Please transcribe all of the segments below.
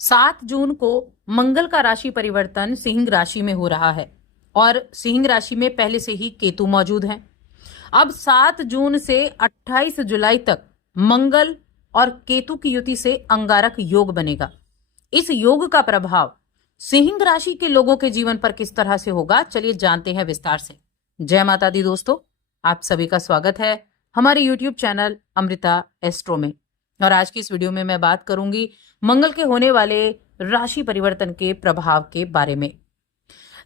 7 जून को मंगल का राशि परिवर्तन सिंह राशि में हो रहा है और सिंह राशि में पहले से ही केतु मौजूद हैं। अब 7 जून से 28 जुलाई तक मंगल और केतु की युति से अंगारक योग बनेगा। इस योग का प्रभाव सिंह राशि के लोगों के जीवन पर किस तरह से होगा, चलिए जानते हैं विस्तार से। जय माता दी दोस्तों, आप सभी का स्वागत है हमारे YouTube चैनल अमृता एस्ट्रो में। और आज की इस वीडियो में मैं बात करूंगी मंगल के होने वाले राशि परिवर्तन के प्रभाव के बारे में।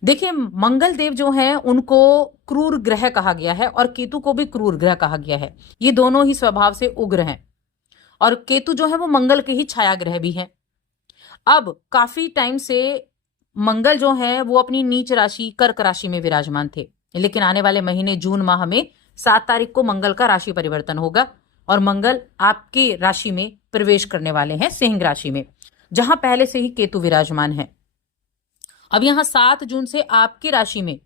देखिए, मंगल देव जो हैं उनको क्रूर ग्रह कहा गया है और केतु को भी क्रूर ग्रह कहा गया है। ये दोनों ही स्वभाव से उग्र हैं और केतु जो है वो मंगल के ही छाया ग्रह भी हैं। अब काफी टाइम से मंगल जो है वो अपनी नीच राशि कर्क राशि में विराजमान थे, लेकिन आने वाले महीने जून माह में 7 तारीख को मंगल का राशि परिवर्तन होगा और मंगल आपके राशि में प्रवेश करने वाले हैं, सिंह राशि में, जहां पहले से ही केतु विराजमान है। अब यहां 7 जून से आपकी राशि में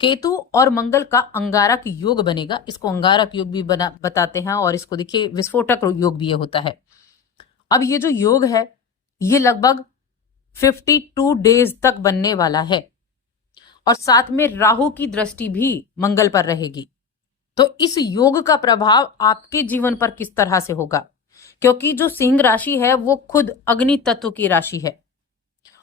केतु और मंगल का अंगारक योग बनेगा। इसको अंगारक योग भी बताते हैं और इसको देखिए विस्फोटक योग भी ये होता है। अब ये जो योग है ये लगभग 52 डेज तक बनने वाला है और साथ में राहु की दृष्टि भी मंगल पर रहेगी। तो इस योग का प्रभाव आपके जीवन पर किस तरह से होगा, क्योंकि जो सिंह राशि है वो खुद अग्नि तत्व की राशि है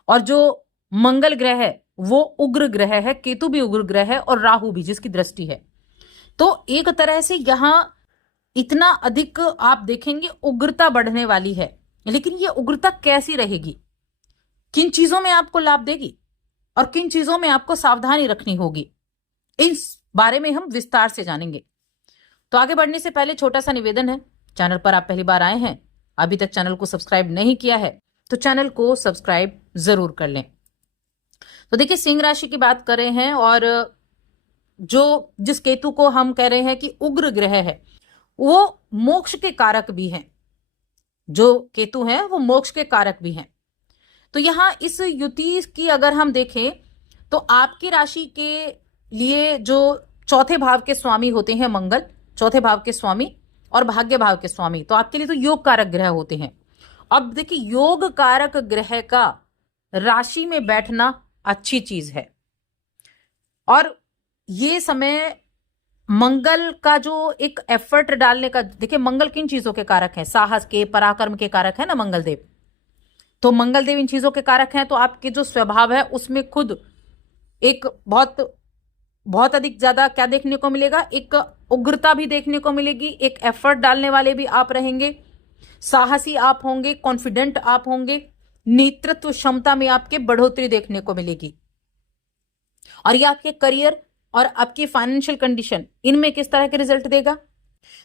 और जो मंगल ग्रह है वो उग्र ग्रह है, केतु भी उग्र ग्रह है और राहु भी जिसकी दृष्टि है। तो एक तरह से यहां इतना अधिक आप देखेंगे उग्रता बढ़ने वाली है। लेकिन ये उग्रता कैसी रहेगी, किन चीजों में आपको लाभ देगी और किन चीजों में आपको सावधानी रखनी होगी, इस बारे में हम विस्तार से जानेंगे। तो आगे बढ़ने से पहले छोटा सा निवेदन है, चैनल पर आप पहली बार आए हैं, अभी तक चैनल को सब्सक्राइब नहीं किया है तो चैनल को सब्सक्राइब जरूर कर लें। तो देखिए, सिंह राशि की बात कर रहे हैं और जो जिस केतु को हम कह रहे हैं कि उग्र ग्रह है वो मोक्ष के कारक भी हैं। जो केतु हैं वो मोक्ष के कारक भी हैं। तो यहां इस युति की अगर हम देखें तो आपकी राशि के लिए जो चौथे भाव के स्वामी होते हैं मंगल, चौथे भाव के स्वामी और भाग्य भाव के स्वामी, तो आपके लिए तो योग कारक ग्रह होते हैं। अब देखिए, योग कारक ग्रह का राशि में बैठना अच्छी चीज है और ये समय मंगल का जो एक एफर्ट डालने का, देखिए मंगल किन चीजों के कारक हैं, साहस के, पराक्रम के कारक है ना मंगल देव। तो मंगल देव इन चीजों के कारक हैं। तो आपके जो स्वभाव है उसमें खुद एक बहुत अधिक ज्यादा क्या देखने को मिलेगा, एक उग्रता भी देखने को मिलेगी, एक एफर्ट डालने वाले भी आप रहेंगे, साहसी आप होंगे, कॉन्फिडेंट आप होंगे, नेतृत्व क्षमता में आपके बढ़ोतरी देखने को मिलेगी। और ये आपके करियर और आपकी फाइनेंशियल कंडीशन, इनमें किस तरह के रिजल्ट देगा।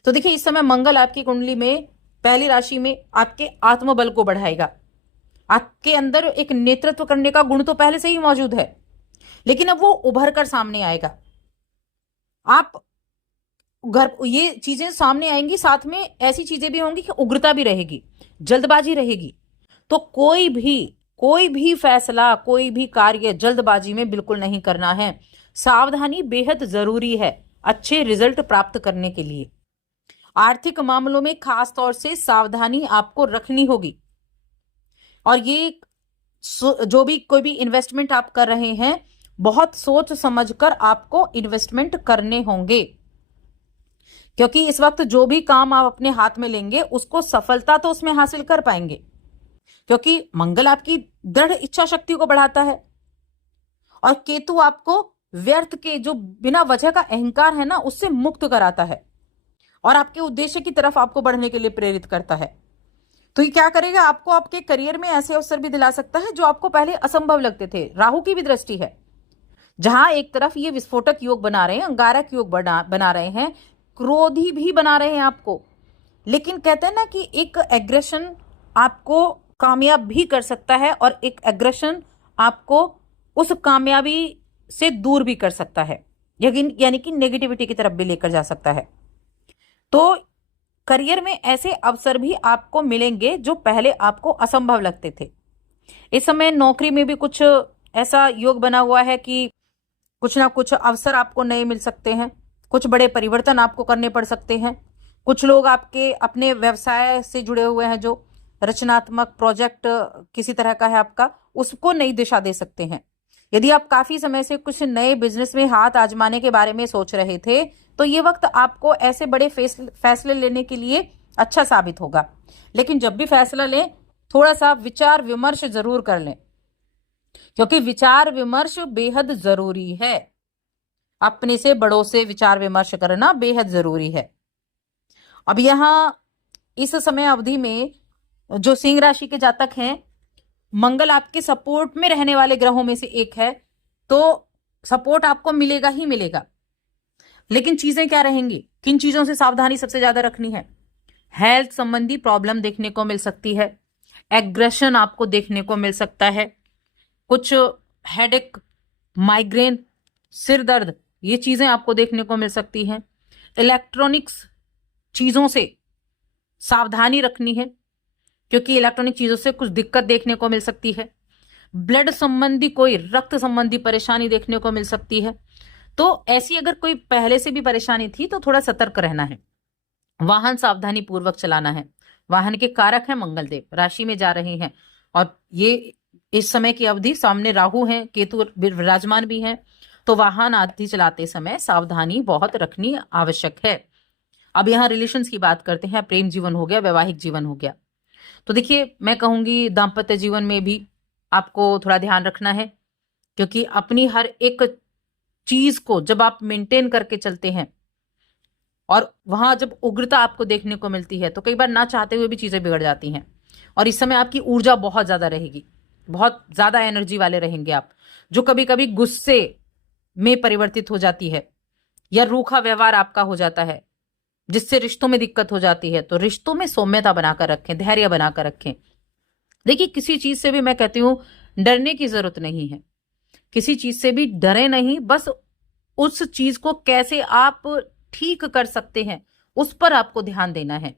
तो देखिए, इस समय मंगल आपकी कुंडली में पहली राशि में आपके आत्मबल को बढ़ाएगा। आपके अंदर एक नेतृत्व करने का गुण तो पहले से ही मौजूद है, लेकिन अब वो उभर कर सामने आएगा। आप ये चीजें सामने आएंगी, साथ में ऐसी चीजें भी होंगी कि उग्रता भी रहेगी, जल्दबाजी रहेगी। तो कोई भी फैसला, कोई भी कार्य जल्दबाजी में बिल्कुल नहीं करना है। सावधानी बेहद जरूरी है अच्छे रिजल्ट प्राप्त करने के लिए। आर्थिक मामलों में खास तौर से सावधानी आपको रखनी होगी और ये जो भी कोई भी इन्वेस्टमेंट आप कर रहे हैं बहुत सोच समझकर आपको इन्वेस्टमेंट करने होंगे, क्योंकि इस वक्त जो भी काम आप अपने हाथ में लेंगे उसको सफलता तो उसमें हासिल कर पाएंगे, क्योंकि मंगल आपकी दृढ़ इच्छा शक्ति को बढ़ाता है और केतु आपको व्यर्थ के, जो बिना वजह का अहंकार है ना, उससे मुक्त कराता है और आपके उद्देश्य की तरफ आपको बढ़ने के लिए प्रेरित करता है। तो ये क्या करेगा, आपको आपके करियर में ऐसे अवसर भी दिला सकता है जो आपको पहले असंभव लगते थे। राहु की भी दृष्टि है, जहां एक तरफ ये विस्फोटक योग बना रहे हैं, अंगारक योग बना रहे हैं, क्रोधी भी बना रहे हैं आपको, लेकिन कहते हैं ना कि एक एग्रेशन आपको कामयाब भी कर सकता है और एक एग्रेशन आपको उस कामयाबी से दूर भी कर सकता है, यानी कि नेगेटिविटी की तरफ भी लेकर जा सकता है। तो करियर में ऐसे अवसर भी आपको मिलेंगे जो पहले आपको असंभव लगते थे। इस समय नौकरी में भी कुछ ऐसा योग बना हुआ है कि कुछ ना कुछ अवसर आपको नए मिल सकते हैं, कुछ बड़े परिवर्तन आपको करने पड़ सकते हैं। कुछ लोग आपके अपने व्यवसाय से जुड़े हुए हैं जो रचनात्मक प्रोजेक्ट किसी तरह का है आपका, उसको नई दिशा दे सकते हैं। यदि आप काफी समय से कुछ नए बिजनेस में हाथ आजमाने के बारे में सोच रहे थे, तो ये वक्त आपको ऐसे बड़े फैसले लेने के लिए अच्छा साबित होगा। लेकिन जब भी फैसला लें, थोड़ा सा विचार विमर्श जरूर कर लें, क्योंकि विचार विमर्श बेहद जरूरी है। अपने से बड़ों से विचार विमर्श करना बेहद जरूरी है। अब यहां इस समय अवधि में जो सिंह राशि के जातक हैं, मंगल आपके सपोर्ट में रहने वाले ग्रहों में से एक है, तो सपोर्ट आपको मिलेगा ही मिलेगा। लेकिन चीजें क्या रहेंगी, किन चीजों से सावधानी सबसे ज्यादा रखनी है? हेल्थ संबंधी प्रॉब्लम देखने को मिल सकती है, एग्रेशन आपको देखने को मिल सकता है, कुछ हेडेक, माइग्रेन, सिर दर्द, ये चीजें आपको देखने को मिल सकती हैं। इलेक्ट्रॉनिक्स चीजों से सावधानी रखनी है, क्योंकि इलेक्ट्रॉनिक चीजों से कुछ दिक्कत देखने को मिल सकती है। ब्लड संबंधी कोई रक्त संबंधी परेशानी देखने को मिल सकती है। तो ऐसी अगर कोई पहले से भी परेशानी थी तो थोड़ा सतर्क रहना है। वाहन सावधानी पूर्वक चलाना है। वाहन के कारक है मंगल देव, राशि में जा रहे हैं, और ये इस समय की अवधि सामने राहु हैं, केतु विराजमान भी हैं, तो वाहन आदि चलाते समय सावधानी बहुत रखनी आवश्यक है। अब यहाँ रिलेशंस की बात करते हैं। प्रेम जीवन हो गया, वैवाहिक जीवन हो गया। तो देखिए, मैं कहूंगी दाम्पत्य जीवन में भी आपको थोड़ा ध्यान रखना है, क्योंकि अपनी हर एक चीज को जब आप मेंटेन करके चलते हैं और वहां जब उग्रता आपको देखने को मिलती है, तो कई बार ना चाहते हुए भी चीजें बिगड़ जाती हैं। और इस समय आपकी ऊर्जा बहुत ज्यादा रहेगी, बहुत ज्यादा एनर्जी वाले रहेंगे आप, जो कभी कभी गुस्से में परिवर्तित हो जाती है, या रूखा व्यवहार आपका हो जाता है, जिससे रिश्तों में दिक्कत हो जाती है। तो रिश्तों में सौम्यता बनाकर रखें, धैर्य बनाकर रखें। देखिए, किसी चीज से भी मैं कहती हूं डरने की जरूरत नहीं है। किसी चीज से भी डरे नहीं, बस उस चीज को कैसे आप ठीक कर सकते हैं, उस पर आपको ध्यान देना है।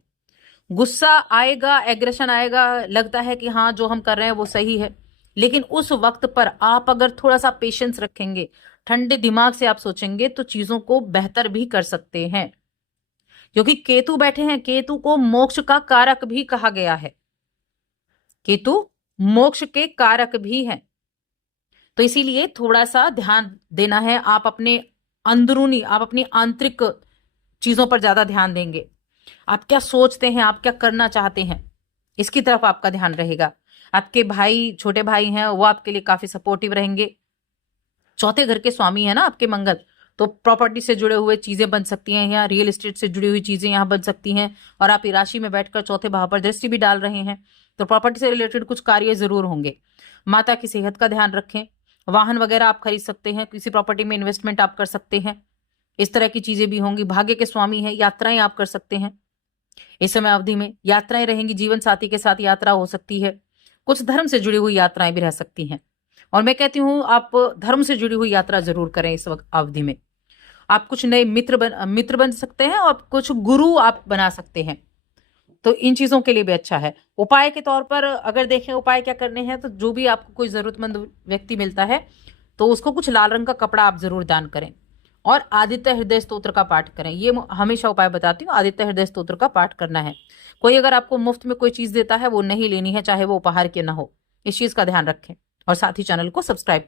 गुस्सा आएगा, एग्रेशन आएगा, लगता है कि हाँ जो हम कर रहे हैं वो सही है, लेकिन उस वक्त पर आप अगर थोड़ा सा पेशेंस रखेंगे, ठंडे दिमाग से आप सोचेंगे, तो चीजों को बेहतर भी कर सकते हैं। क्योंकि केतु बैठे हैं, केतु को मोक्ष का कारक भी कहा गया है। केतु मोक्ष के कारक भी हैं, तो इसीलिए थोड़ा सा ध्यान देना है। आप अपने अंदरूनी, आप अपनी आंतरिक चीजों पर ज्यादा ध्यान देंगे। आप क्या सोचते हैं, आप क्या करना चाहते हैं, इसकी तरफ आपका ध्यान रहेगा। आपके भाई, छोटे भाई हैं, वो आपके लिए काफी सपोर्टिव रहेंगे। चौथे घर के स्वामी है ना आपके मंगल, तो प्रॉपर्टी से जुड़े हुए चीजें बन सकती हैं, या रियल एस्टेट से जुड़ी हुई चीजें यहाँ बन सकती हैं। और आप राशि में बैठकर चौथे भाव पर दृष्टि भी डाल रहे हैं, तो प्रॉपर्टी से रिलेटेड कुछ कार्य जरूर होंगे। माता की सेहत का ध्यान रखें। वाहन वगैरह आप खरीद सकते हैं, किसी प्रॉपर्टी में इन्वेस्टमेंट आप कर सकते हैं, इस तरह की चीजें भी होंगी। भाग्य के स्वामी है, यात्राएं आप कर सकते हैं। इस समय अवधि में यात्राएं रहेंगी, जीवन साथी के साथ यात्रा हो सकती है, कुछ धर्म से जुड़ी हुई यात्राएं भी रह सकती हैं। और मैं कहती हूं आप धर्म से जुड़ी हुई यात्रा जरूर करें इस वक्त अवधि में। आप कुछ नए मित्र बन सकते हैं, और कुछ गुरु आप बना सकते हैं, तो इन चीजों के लिए भी अच्छा है। उपाय के तौर पर अगर देखें उपाय क्या करने हैं, तो जो भी आपको कोई जरूरतमंद व्यक्ति मिलता है, तो उसको कुछ लाल रंग का कपड़ा आप जरूर दान करें, और आदित्य हृदय स्तोत्र का पाठ करें। ये हमेशा उपाय बताती हूँ, आदित्य हृदय स्तोत्र का पाठ करना है। कोई अगर आपको मुफ्त में कोई चीज देता है, वो नहीं लेनी है, चाहे वो उपहार के ना हो। इस चीज का ध्यान रखें, और साथ ही चैनल को सब्सक्राइब करें।